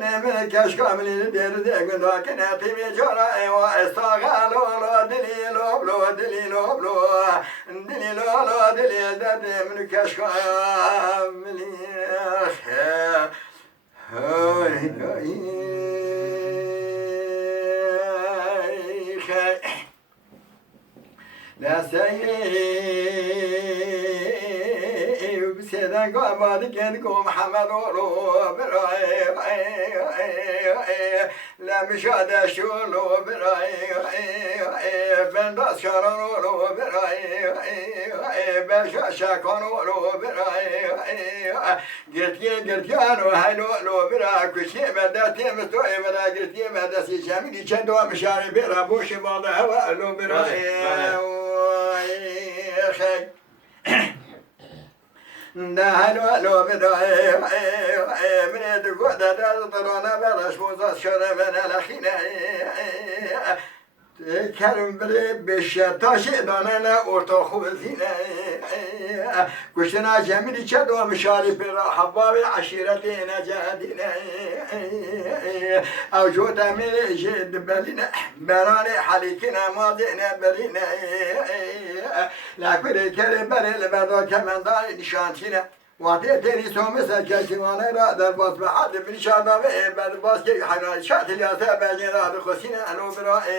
من كشكامل دير دير لكن أتيمي جرا أيوا استغالو لو دليلو بلو دليلو بلو دليلو لو دليل ددي من كشكامل لا سيء بسيدان قامد كنكم محمد ولو براي لا مشاد شولو براي بنداس شارولو براي باشا شاكونولو براي قرتيانو هلولو برا كشي بداتي مستوي بدا قرتي بداسي شامي شدوا مشاري برا بوش بعض هوالو براي خي نهلو لو بداي من تقول ده طلعنا برش موزة شر من الأخينا كرم بري بشتاش دانا أورتا خوزينا كشنا جميل شدوا مشاري برا حباب عشيرتنا جادنا أو جوتا من جد بلنا براني حليكنا ماضينا برينا لكن كرم بري لبدا كمان داي نشانتنا وقتی تری سومه کشیوانه را در باز به حد بنشانه و بعد باز که حنا شات لیاسه بگیر را بخوسینه انو برا ای